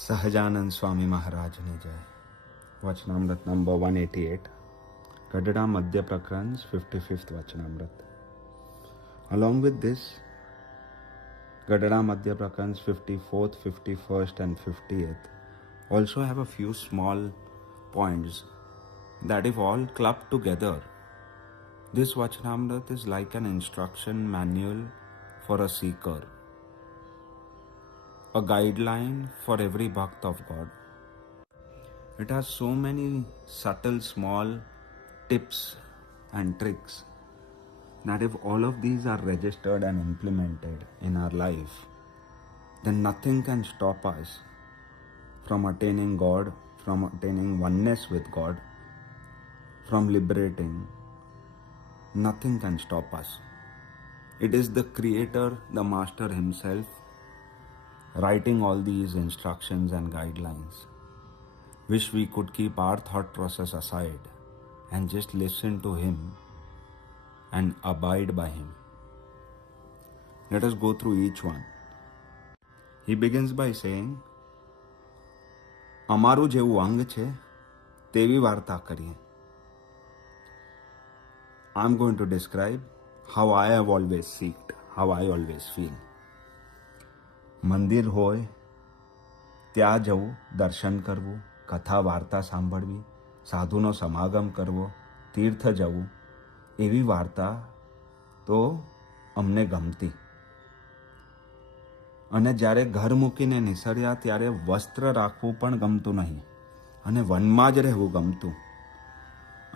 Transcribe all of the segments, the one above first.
સહજાનંદ સ્વામી મહારાજની જય. વચનામૃત નંબર 188, ગઢડા મધ્ય પ્રકરણ, 55th Vachanamrut. Along with this, Gadada Madhya Prakans 54th, 51st and 50th also have a few small points that if all clubbed together, this Vachanamrit is like an instruction manual for a seeker, a guideline for every Bhakt of God. It has so many subtle small tips and tricks that if all of these are registered and implemented in our life, then nothing can stop us from attaining God, from attaining oneness with God, from liberating. Nothing can stop us. It is the Creator, the Master Himself, writing all these instructions and guidelines. Wish we could keep our thought process aside and just listen to Him and abide by Him. Let us go through each one. He begins by saying, અમારું જેવું અંગ છે તેવી વાર્તા કરીએ. I'm going to describe how I have always seeked, how I always feel. મંદિર હોય ત્યાં જવું, દર્શન કરવું, કથા વાર્તા સાંભળવી, સાધુનો સમાગમ કરવો, તીર્થ જવું, એવી વાર્તા તો અમને ગમતી. અને જ્યારે ઘર મૂકીને નિસર્યા ત્યારે વસ્ત્ર રાખવું પણ ગમતું નહીં અને વનમાં જ રહેવું ગમતું.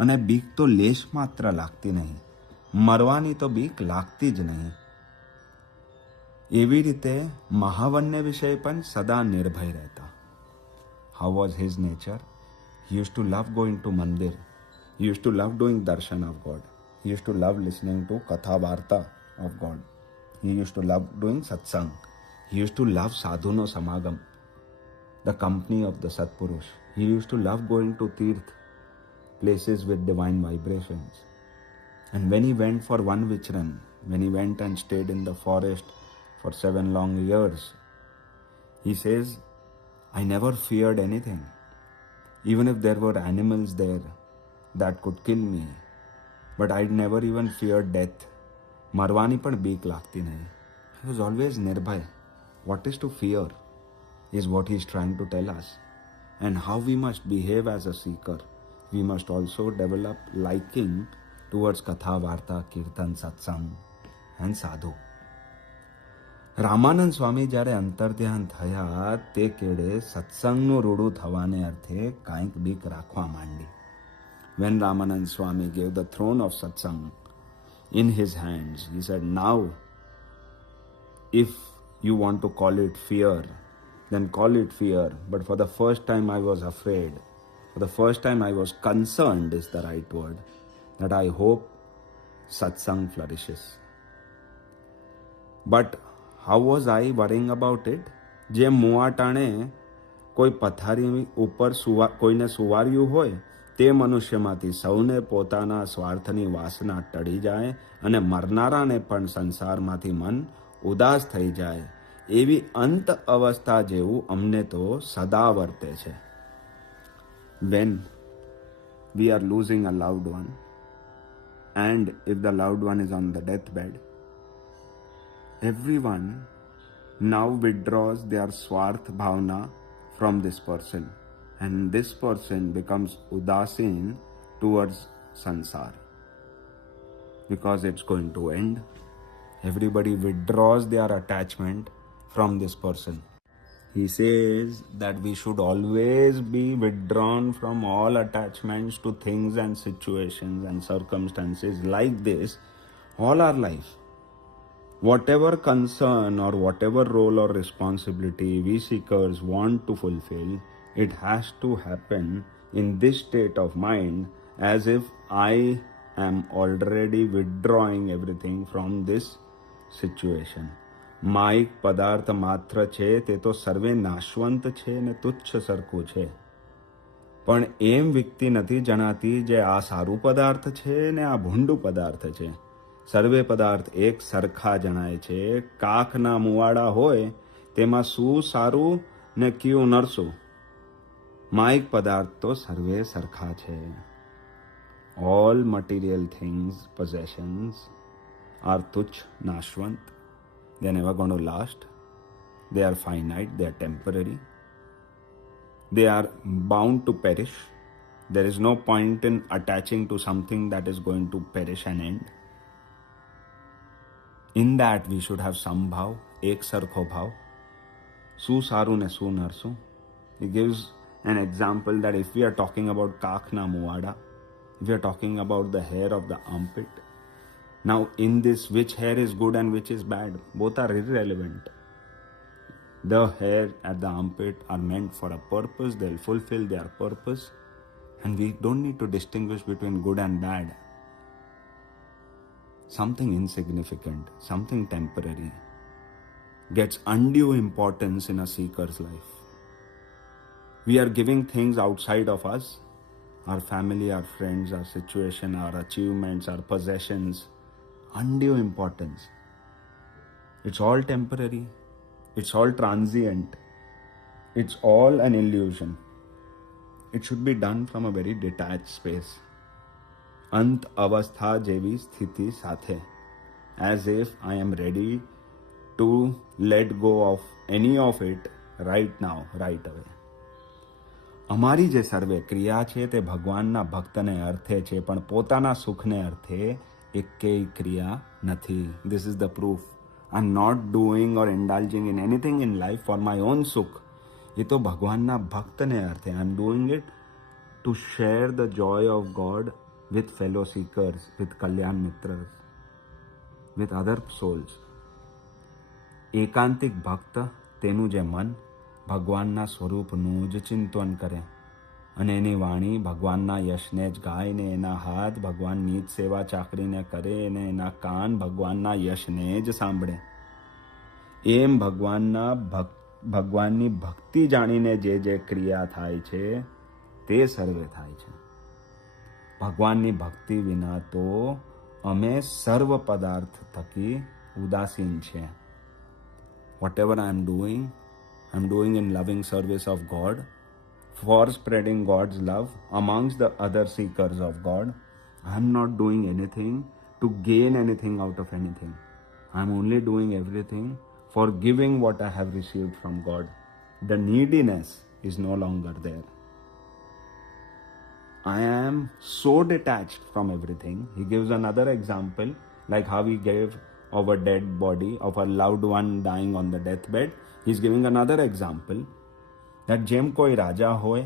અને બીક તો લેશ માત્ર લાગતી નહીં, મરવાની તો બીક લાગતી જ નહીં. એવી રીતે મહાવન્ય વિષય પણ સદા નિર્ભય રહેતા. How was his nature? He used to love going to mandir. He used to love doing darshan of God. He used to love listening to Katha Varta of God. He used to love doing satsang. He used to love sadhuno samagam, the company of the Satpurush. He used to love going to tirth, places with divine vibrations. And when he went for one vichran, when he went and stayed in the forest for 7 long years, he says, I never feared anything. Even if there were animals there that could kill me, but I never even feared death. Marwani પણ બીક લાગતી નહીં. He was always nirbhay. What is to fear is what he is trying to tell us. And how we must behave as a seeker. We must also develop liking towards Katha, Varta, Kirtan, Satsang and Sadhu. Ramanand Swami જ્યારે અંતર્ધ્યાન થયા તે કેળે સત્સંગનું રૂડું થવાને અર્થે કાંઈક બીક રાખવા માંડી. When Ramanand Swami gave the throne of satsang in his hands, he said, now if you want to call it fear, then call it fear. But for the first time I was afraid. For the first time I was concerned is the right word. That I hope satsang flourishes. But how was I worrying about it? જે મુવાટાણે કોઈ પથારી ઉપર કોઈને સુવાર્યું હોય તે મનુષ્યમાંથી સૌને પોતાના સ્વાર્થની વાસના ટળી જાય અને મરનારાને પણ સંસારમાંથી મન ઉદાસ થઈ જાય એવી અંત અવસ્થા જેવું અમને તો સદા વર્તે છે. When we are losing a loved one, and if the loved one is on the deathbed, everyone now withdraws their swarth bhavna from this person, and this person becomes udasin towards sansar because it's going to end. Everybody withdraws their attachment from this person. He says that we should always be withdrawn from all attachments to things and situations and circumstances like this all our life. Whatever concern or whatever role or responsibility we seekers want to fulfill, it has to happen in this state of mind as if I am already withdrawing everything from this situation. માઇક પદાર્થ માત્ર છે તે તો સર્વે નાશવંત છે ને તુચ્છ સરખું છે. પણ એમ વ્યક્તિ નથી જણાતી જે આ સારું પદાર્થ છે ને આ ભૂંડું પદાર્થ છે. સર્વે પદાર્થ એક સરખા જણાય છે. કાખના મુવાડા હોય તેમાં શું સારું ને ક્યું નરસું, માઇક પદાર્થ તો સર્વે સરખા છે. All material things, possessions are tuchh, nashwant. They're never going to last. They are finite, they are temporary. They are bound to perish. There is no point in attaching to something that is going to perish and end. In that we should have sambhav, ek sarkho bhav. Su saru ne su narsu. He gives an example that if we are talking about kakna muada, if we are talking about the hair of the armpit, now in this, which hair is good and which is bad? Both are irrelevant. The hair at the armpit are meant for a purpose, they'll fulfill their purpose, and we don't need to distinguish between good and bad. Something insignificant, something temporary, gets undue importance in a seeker's life. We are giving things outside of us, our family, our friends, our situation, our achievements, our possessions, undue importance. It's all temporary. It's all transient. It's all an illusion. It should be done from a very detached space. Ant avastha jevi sthiti sathe. As if I am ready to let go of any of it right now, right away. અમારી જે સર્વે ક્રિયા છે તે ભગવાનના ભક્તને અર્થે છે, પણ પોતાના સુખને અર્થે એકેય ક્રિયા નથી. This is the proof. I'm not doing or indulging in anything in life for my own sukh. એ તો ભગવાનના ભક્તને અર્થે. I'm doing it to share the joy of God with fellow seekers, with Kalyan Mitras, with other souls. એકાંતિક ભક્ત તેનું જે મન ભગવાનના સ્વરૂપનું જ ચિંતન કરે અને એની વાણી ભગવાનના યશને જ ગાય ને એના હાથ ભગવાનની જ સેવા ચાકરીને કરે અને એના કાન ભગવાનના યશને જ સાંભળે. એમ ભગવાનની ભક્તિ જાણીને જે ક્રિયા થાય છે તે સર્વે થાય છે. ભગવાનની ભક્તિ વિના તો અમે સર્વ પદાર્થ થકી ઉદાસીન છે. Whatever I am doing in loving service of God, for spreading God's love amongst the other seekers of God. I am not doing anything to gain anything out of anything. I am only doing everything for giving what I have received from God. The neediness is no longer there. I am so detached from everything. He gives another example, like how he gave of a dead body, of a loved one dying on the deathbed. He's giving another example that જેમ કોઈ રાજા હોય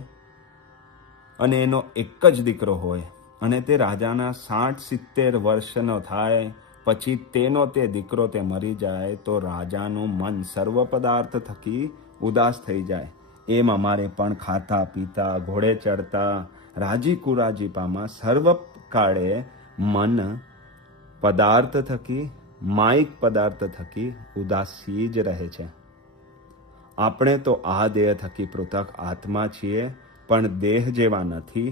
અને એનો એક જ દીકરો હોય અને તે રાજાના 60-70 વર્ષનો થાય પછી તેનો તે દીકરો તે મરી જાય તો રાજાનું મન સર્વ પદાર્થ થકી ઉદાસ થઈ જાય. એમ અમારે પણ ખાતા પીતા ઘોડે ચડતા રાજી કુરાજીપામાં સર્વ કાળે મન પદાર્થ થકી માઇક પદાર્થ થકી ઉદાસી જ રહે છે. આપણે તો આ દેહ થકી પૃથક આત્મા છીએ, પણ દેહ જેવા નથી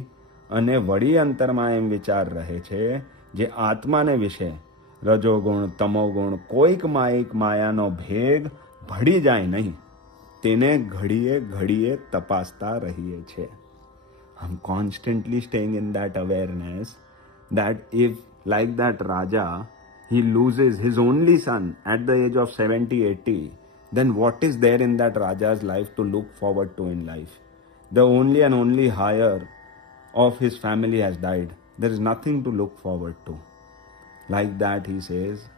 અને વળી અંતરમાં એમ વિચાર રહે છે જે આત્માને વિશે રજોગુણ તમોગુણ કોઈક માઇક માયાનો ભેગ ભળી જાય નહીં તેને ઘડીએ ઘડીએ તપાસતા રહીએ છે. I'm constantly staying in that awareness that if, like that Raja, he loses his only son at the age of 70-80, then what is there in that Raja's life to look forward to in life? The only and only hire of his family has died. There is nothing to look forward to. Like that, he says,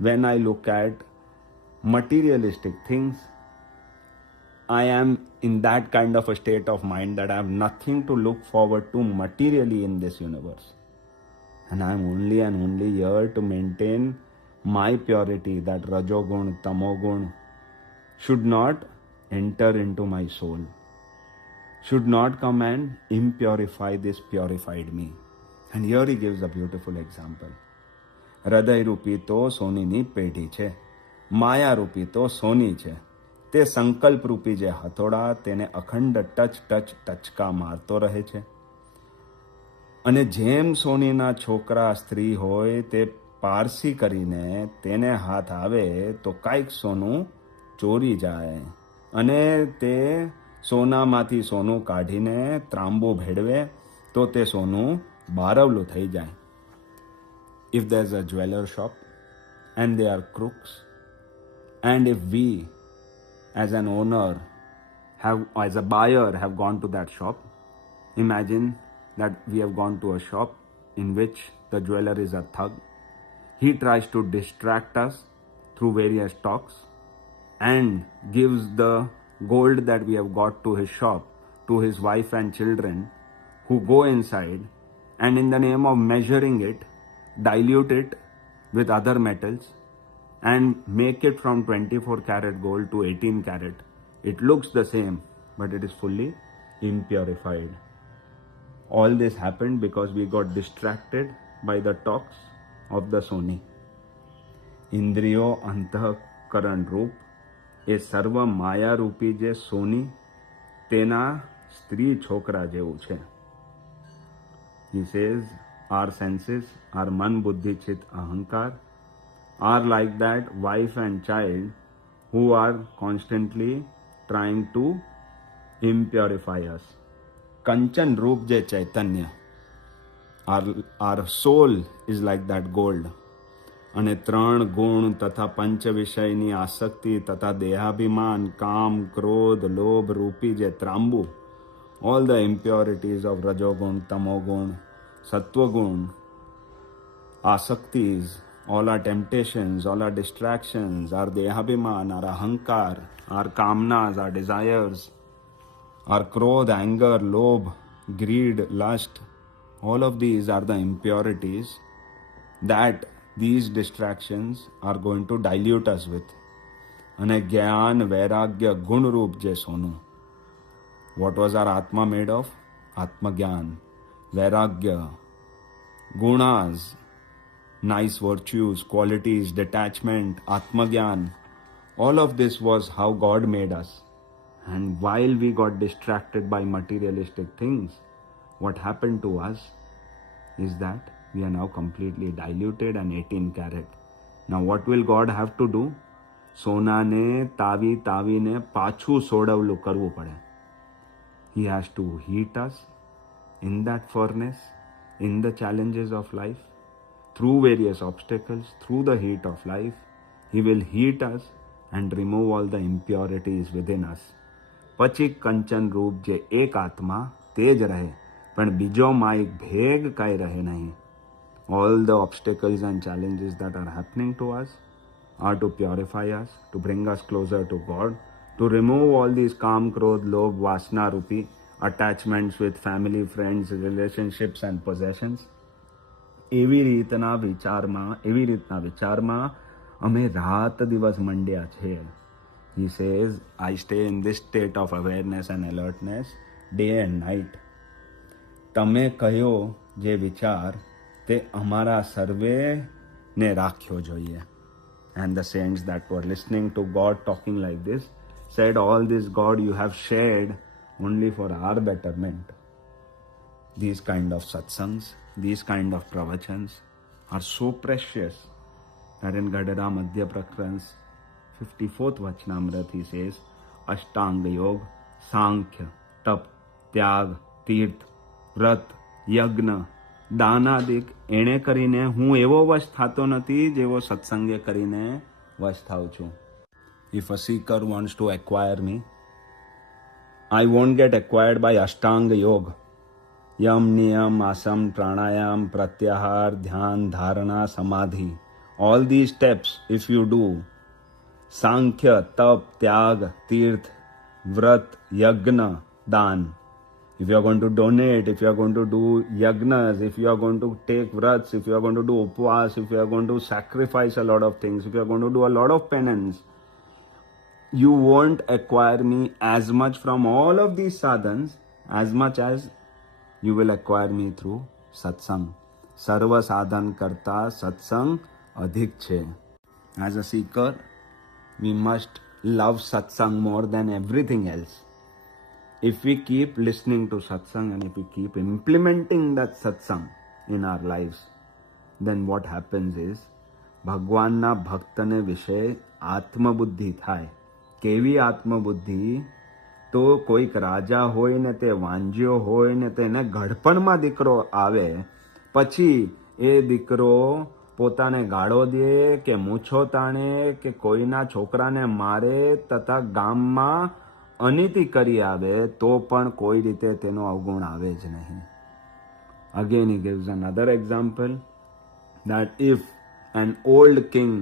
when I look at materialistic things, I am in that kind of a state of mind that I have nothing to look forward to materially in this universe. And I am only and only here to maintain my purity, that Rajogun, Tamogun should not enter into my soul, should not come and impurify this purified me. And here he gives a beautiful example. હૃદય રૂપી તો સોનીની પેઢી છે, માયા રૂપી તો સોની છે. તે સંકલ્પ રૂપી જે હથોડા તેને અખંડ ટચકા મારતો રહે છે. અને જેમ સોનીના છોકરા સ્ત્રી હોય તે પારસી કરીને તેને હાથ આવે તો કાંઈક સોનું ચોરી જાય. અને તે સોનામાંથી સોનું કાઢીને ત્રાંબુ ભેળવે તો તે સોનું બારવલું થઈ જાય. If there's a jeweler shop and they are crooks, and if we as an owner as a buyer have gone to that shop, imagine that we have gone to a shop in which the jeweler is a thug. He tries to distract us through various talks and gives the gold that we have got to his shop to his wife and children, who go inside and in the name of measuring it, dilute it with other metals and make it from 24 karat gold to 18 karat. It looks the same, but it is fully impurified. All this happened because we got distracted by the talks of the Soni. ઇન્દ્રિયો અંતઃકરણ રૂપ એ સર્વ માયારૂપી જે સોની તેના સ્ત્રી છોકરા જેવું છે. He says our senses, our મન બુદ્ધિ ચિત્ત અહંકાર are like that wife and child who are constantly trying to impurify us. કંચન રૂપ જે ચૈતન્ય, our soul is like that gold. અને ત્રણ ગુણ તથા પંચ વિષયની આસક્તિ તથા દેહાભિમાન કામ ક્રોધ લોભ રૂપી જે ત્રાંબુ, all the impurities of રજોગુણ તમોગુણ સત્વગુણ આસક્તિs, all our temptations, all our distractions, our dehabhiman, our ahankar, our kamnas, our desires, our krodh, anger, lobh, greed, lust, all of these are the impurities that these distractions are going to dilute us with. અને જ્ઞાન વૈરાગ્ય ગુણરૂપ જે સોનું. What was our Atma made of? Atmagyan, Vairagya, Gunas, nice virtues, qualities, detachment, Atmagyan. All of this was how God made us. And while we got distracted by materialistic things, what happened to us is that we are now completely diluted and 18 karat. Now what will God have to do? સોનાને Tawi તાવીને પાછું સોડવલું કરવું પડે. He has to heat us in that furnace, in the challenges of life, through various obstacles, through the heat of life. He will heat us and remove all the impurities within us. પછી કંચન રૂપ જે એક આત્મા તે જ રહે, પણ બીજો માઇક ભેગ કાંઈ રહે નહીં. All the obstacles and challenges that are happening to us are to purify us, to bring us closer to God, to remove all these kam, krodh, lobh, vasna rupi attachments with family, friends, relationships and possessions. એવી રીતના વિચારમાં અમે રાત દિવસ મંડ્યા છે. He says, I stay in this state of awareness and alertness day and night. તમે કયો જે વિચાર તે અમારા સર્વેને રાખ્યો જોઈએ. And the saints that were listening to God talking like this said, all this God you have shared only for our betterment. These kind of satsangs, these kind of pravachans are so precious that in Gadara Madhya Prakran's 54th Vachnamrit he says, Ashtanga Yoga, Sankhya, Tap, Tyag, Tirth, Vrat, Yagna, દાનાદિક એણે કરીને હું એવો વશ થતો નથી જેવો સત્સંગે કરીને વશ થાઉં છું. If a seeker wants to acquire me, I won't get acquired by Ashtanga Yoga. Yam, Niyam, Asam, Pranayam, Pratyahar, Dhyan, Dharana, Samadhi. All these steps, if you do, Sankhya, Tap, Tyag, Tirth, Vrat, Yagna, Dan. If you are going to donate, if you are going to do yagnas, if you are going to take vrats, if you are going to do upvas, if you are going to sacrifice a lot of things, if you are going to do a lot of penance, you won't acquire me as much from all of these sadhans as much as you will acquire me through satsang. Sarva sadhan karta satsang adhik che. As a seeker, we must love satsang more than everything else. If we keep listening to satsang and if we keep implementing that satsang in our lives, then what happens is, ભગવાનના ભક્તને વિશે આત્મબુદ્ધિ થાય કેવી આત્મબુદ્ધિ? તો કોઈક રાજા હોય ને તે વાંજ્યો હોય ને તેને ઘડપણમાં દીકરો આવે, પછી એ દીકરો પોતાને ગાળો દે કે મૂછો તાણે કે કોઈના છોકરાને મારે તથા ગામમાં અનીતિ કરી આવે તો પણ કોઈ રીતે તેનો અવગુણ આવે જ નહીં. Again he gives another example that if an old king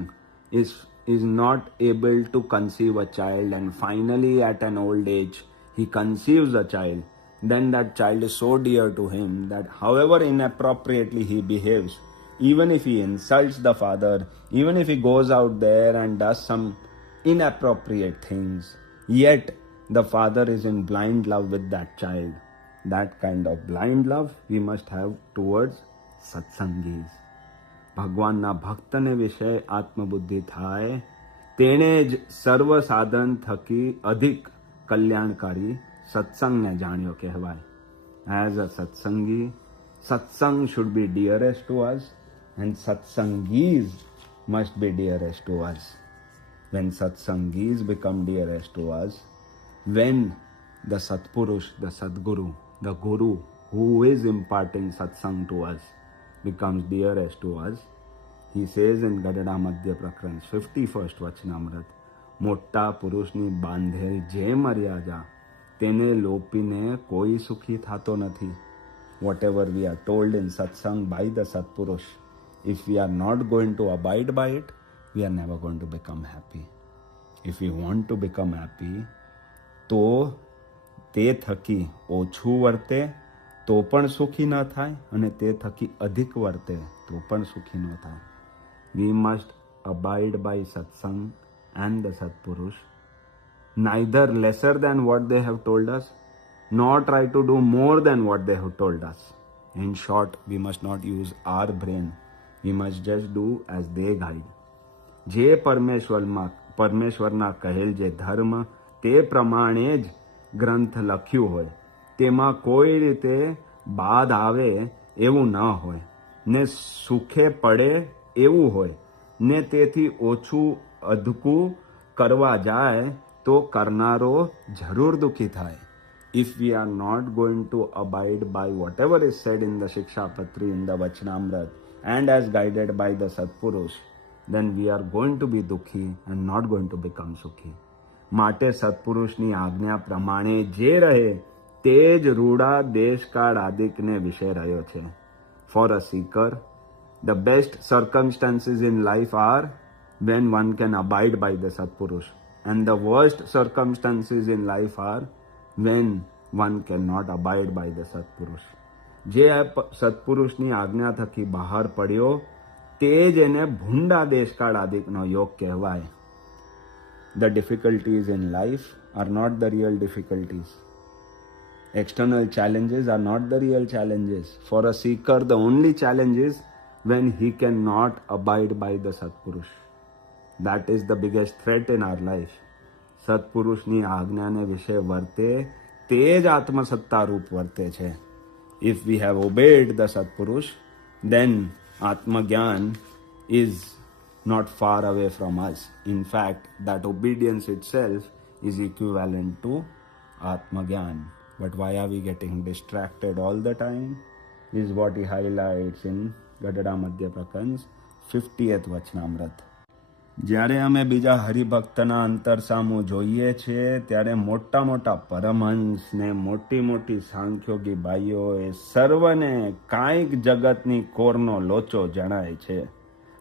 is not able to conceive a child and finally at an old age he conceives a child, then that child is so dear to him that however inappropriately he behaves, even if he insults the father, even if he goes out there and does some inappropriate things, yet the father is in blind love with that child. That kind of blind love we must have towards satsangis. ભગવાનના ભક્તને વિશે આત્મબુદ્ધિ થાય, તેણે જ સર્વ સાધન થકી અધિક કલ્યાણકારી સત્સંગને જાણ્યો કહેવાય. As a Satsangi, satsang should be dearest to us and satsangis must be dearest to us. When satsangis become dearest to us, when the Satpurush, the Sadguru, the Guru who is imparting satsang to us becomes dearest to us, he says in Gadada Madhya Prakran 51st Vachnamrit, મોટા પુરુષની બાંધેલ જે મર્યાદા તેને લોપીને કોઈ સુખી થતો નથી. Whatever we are told in satsang by the Satpurush, if we are not going to abide by it, we are never going to become happy. If we want to become happy, તો તે થકી ઓછું વર્તે તો પણ સુખી ન થાય અને તે થકી અધિક વર્તે તો પણ સુખી ન થાય. We must abide by satsang and the Satpurush, neither lesser than what they have told us, nor try to do more than what they have told us. In short, we must not use our brain. We must just do as they guide. જે પરમેશ્વરના કહેલ જે ધર્મ તે પ્રમાણે જ ગ્રંથ લખ્યું હોય, તેમાં કોઈ રીતે બાદ આવે એવું ન હોય, ને સુખે પડે એવું હોય, ને તેથી ઓછું અધકું કરવા જાય તો કરનારો જરૂર દુઃખી થાય. If we are not going to abide by whatever is said in the Shikshapatri, in the Vachnamrit, and as guided by the Satpurush, then we are going to be dukhi and not going to become sukhi. માટે સત્પુરુષની આજ્ઞા પ્રમાણે જે રહે તે જ રૂડા દેશકાળ આદિકને વિષય રહ્યો છે. For a seeker, the best circumstances in life are when one can abide by the Satpurush, and the worst circumstances in life are when one cannot abide by the Satpurush. જે સત્પુરુષની આજ્ઞા થકી બહાર પડ્યો તે જ એને ભૂંડા દેશકાળ આદિકનો યોગ કહેવાય. The difficulties in life are not the real difficulties. External challenges are not the real challenges. For a seeker, the only challenge is when he cannot abide by the Satpurush. That is the biggest threat in our life. સત્પુરુષની આજ્ઞાને વિશે વર્તે તે જ આત્મસત્તા રૂપ વર્તે છે. If we have obeyed the Satpurush, then Atmagyan is not far away from us. In fact, that obedience itself is equivalent to Atmagyan. But why are we getting distracted all the time? This is what he highlights in Gadada Madhya Prakran's 50th Vachnamrit. જ્યારે અમે બીજા હરિભક્તના અંતર સામું જોઈએ છીએ ત્યારે મોટા મોટા પરમહંસ ને મોટી મોટી સાંખ્યોગી ભાઈઓ એ સર્વને કાંઈક જગતની કોરનો લોચો જણાય છે,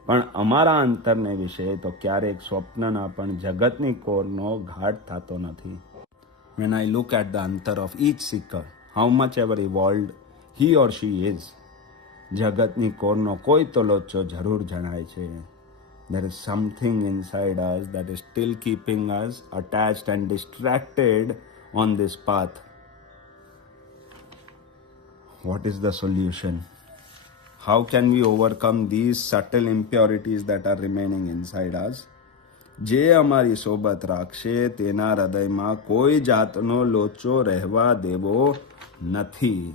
પણ અમારા અંતરને વિશે તો ક્યારેક સ્વપ્નના પણ જગતની કોરનો ઘાટ થતો નથી. When I look at the antar of each seeker, how much ever evolved he or she is, જગતની કોરનો કોઈ તો લોચો જરૂર જણાય છે. There is something inside us that is still keeping us attached and distracted on this path. What is the solution? How can we overcome these subtle impurities that are remaining inside us? જે અમારી સોબત રાખશે તેના હૃદયમાં કોઈ જાતનો લોચો રહેવા દેવો નથી.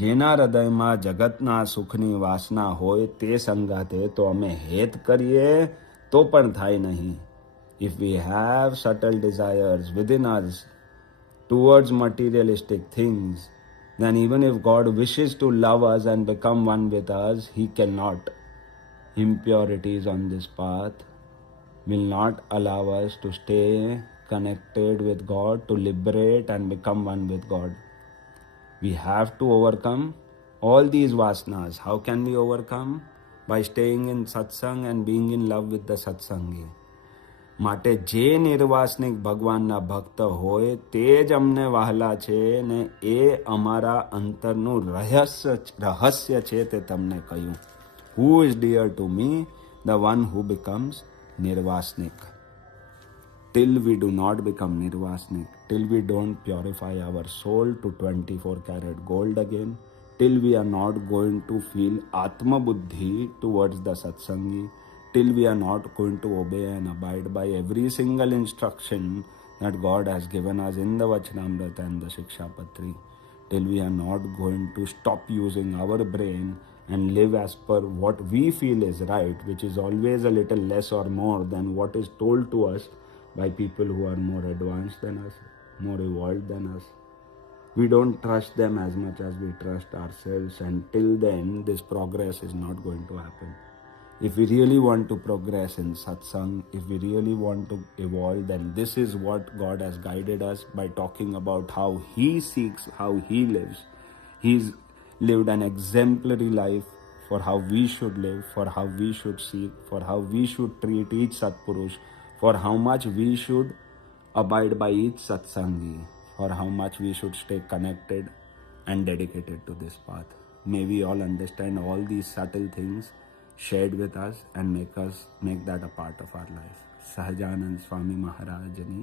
જેના હૃદયમાં જગતના સુખની વાસના હોય તે સંગાથે તો અમે હેત કરીએ તો પણ થાય નહીં. If we have subtle desires within us towards materialistic things, then even if God wishes to love us and become one with us, He cannot. Impurities on this path will not allow us to stay connected with God, to liberate and become one with God. We have to overcome all these vasanas. How can we overcome? By staying in satsang and being in love with the satsangi. માટે જે નિર્વાસનિક ભગવાનના ભક્ત હોય તે જ અમને વહાલા છે ને એ અમારા અંતરનું રહસ્ય છે તે તમને કહ્યું. Who is dear to me? The one who becomes nirvasnik. Till we do not become nirvasnik, till we don't purify our soul to 24 karat gold again, till we are not going to feel Atma Buddhi towards the Satsangi, till we are not going to obey and abide by every single instruction that God has given us in the Vachanamrita and the Shikshapatri, till we are not going to stop using our brain and live as per what we feel is right, which is always a little less or more than what is told to us by people who are more advanced than us, more evolved than us. We don't trust them as much as we trust ourselves, and till then this progress is not going to happen. If we really want to progress in satsang, if we really want to evolve, then this is what God has guided us by talking about how He seeks, how He lives. He's lived an exemplary life for how we should live, for how we should seek, for how we should treat each Satpurush, for how much we should abide by each Satsangi, for how much we should stay connected and dedicated to this path. May we all understand all these subtle things shared with us and make that a part of our life. Sahajanand Swami Maharajani